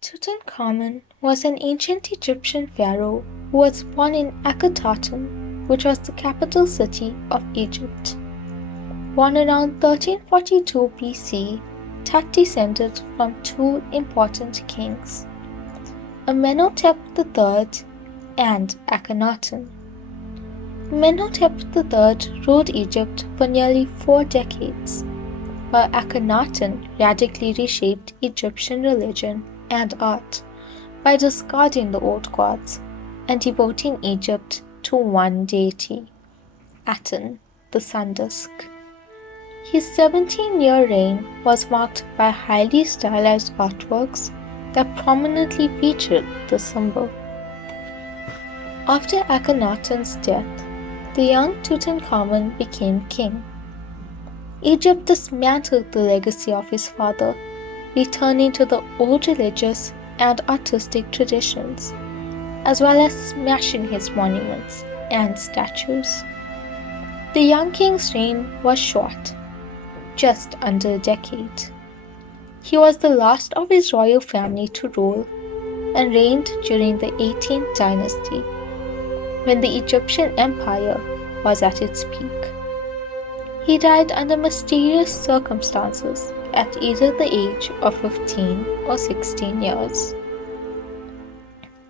Tutankhamun was an ancient Egyptian pharaoh who was born in AKHENATEN, which was the capital city of Egypt. Born around 1342 BC, Tut descended from two important kings, Amenhotep III and Akhenaten. Amenhotep III ruled Egypt for nearly 4 decades, while Akhenaten radically reshaped Egyptian religion and art by discarding the old gods and devoting Egypt to one deity, Aten, the sun disk. His 17-year reign was marked by highly stylized artworks that prominently featured the symbol. After Akhenaten's death, the young Tutankhamun became king. Egypt dismantled the legacy of his father, returning to the old religious and artistic traditions, as well as smashing his monuments and statues. The young king's reign was short, just under a decade. He was the last of his royal family to rule and reigned during the 18th dynasty, when the Egyptian Empire was at its peak. He died under mysterious circumstances at either the age of 15 or 16 years.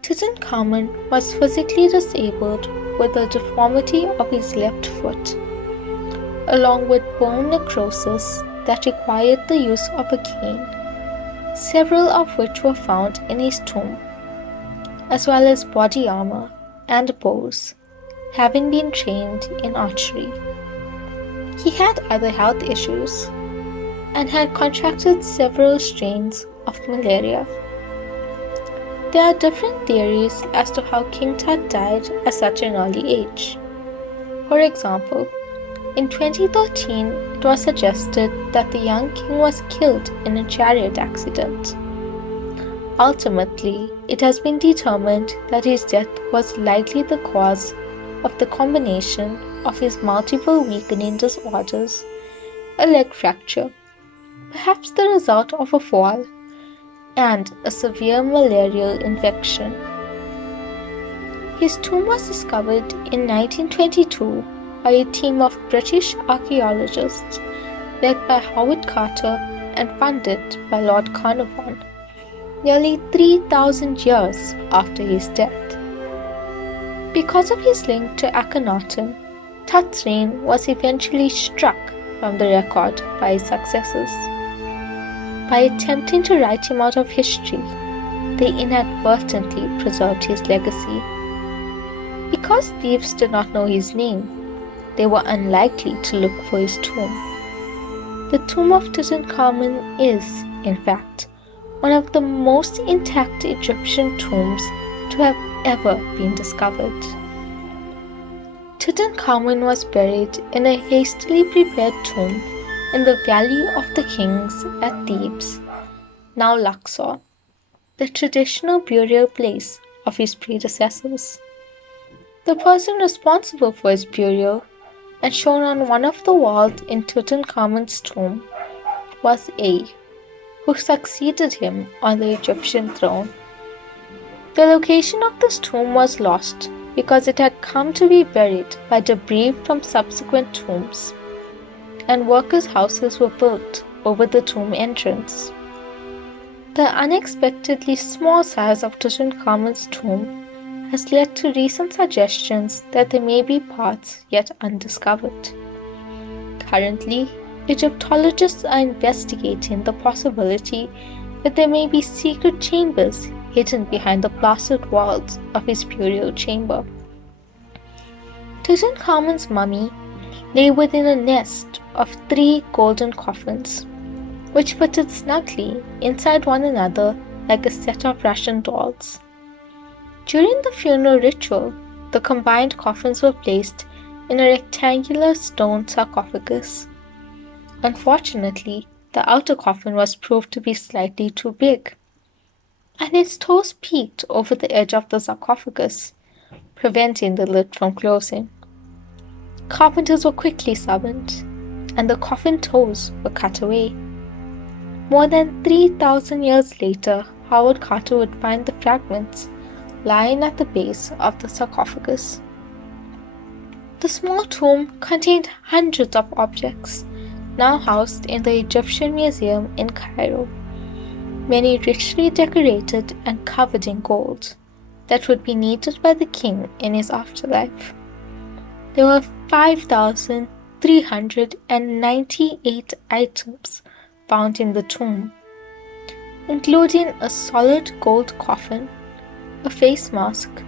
Tutankhamun was physically disabled with the deformity of his left foot, along with bone necrosis that required the use of a cane, several of which were found in his tomb, as well as body armor and bows, having been trained in archery. He had other health issues and had contracted several strains of malaria. There are different theories as to how King Tut died at such an early age. For example, in 2013, it was suggested that the young king was killed in a chariot accident. Ultimately, it has been determined that his death was likely the cause of the combination of his multiple weakening disorders, a leg fracture, perhaps the result of a fall, and a severe malarial infection. His tomb was discovered in 1922 by a team of British archaeologists led by Howard Carter and funded by Lord Carnarvon, nearly 3,000 years after his death. Because of his link to Akhenaten, Tut's reign was eventually struck from the record by his successors. By attempting to write him out of history, they inadvertently preserved his legacy. Because thieves did not know his name, they were unlikely to look for his tomb. The Tomb of Tutankhamun is, in fact, one of the most intact Egyptian tombs to have ever been discovered. Tutankhamun was buried in a hastily prepared tomb in the Valley of the Kings at Thebes, now Luxor, the traditional burial place of his predecessors. The person responsible for his burial, and shown on one of the walls in Tutankhamun's tomb, was A, who succeeded him on the Egyptian throne. The location of this tomb was lost because it had come to be buried by debris from subsequent tombs, and workers' houses were built over the tomb entrance. The unexpectedly small size of Tutankhamun's tomb has led to recent suggestions that there may be parts yet undiscovered. Currently, Egyptologists are investigating the possibility that there may be secret chambers hidden behind the plastered walls of his burial chamber. Tutankhamun's mummy lay within a nest of 3 golden coffins, which fitted snugly inside one another like a set of Russian dolls. During the funeral ritual, the combined coffins were placed in a rectangular stone sarcophagus. Unfortunately, the outer coffin was proved to be slightly too big, and its toes peeked over the edge of the sarcophagus, preventing the lid from closing. Carpenters were quickly summoned, and the coffin toes were cut away. More than 3,000 years later, Howard Carter would find the fragments lying at the base of the sarcophagus. The small tomb contained hundreds of objects, now housed in the Egyptian Museum in Cairo, many richly decorated and covered in gold, that would be needed by the king in his afterlife. There were 5,398 items found in the tomb, including a solid gold coffin, a face mask,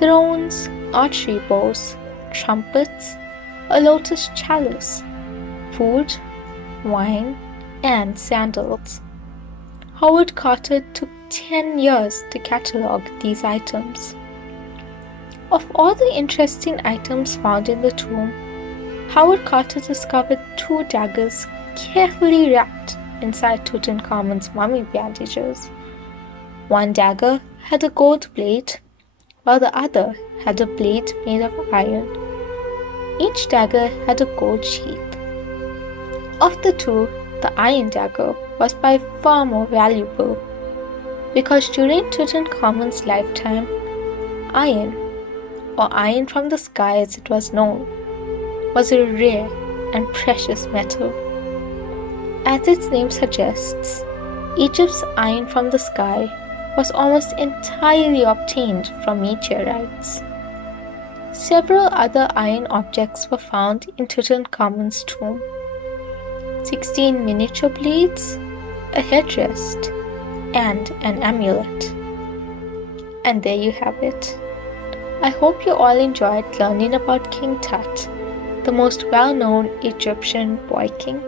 thrones, archery bows, trumpets, a lotus chalice, food, wine, and sandals. Howard Carter took 10 years to catalogue these items. Of all the interesting items found in the tomb, Howard Carter discovered 2 daggers carefully wrapped inside Tutankhamun's mummy bandages. One dagger had a gold blade, while the other had a blade made of iron. Each dagger had a gold sheath. Of the 2, the iron dagger was by far more valuable, because during Tutankhamun's lifetime, iron, or iron from the sky as it was known, was a rare and precious metal. As its name suggests, Egypt's iron from the sky was almost entirely obtained from meteorites. Several other iron objects were found in Tutankhamun's tomb: 16 miniature blades, a headrest, and an amulet. And there you have it. I hope you all enjoyed learning about King Tut, the most well-known Egyptian boy king.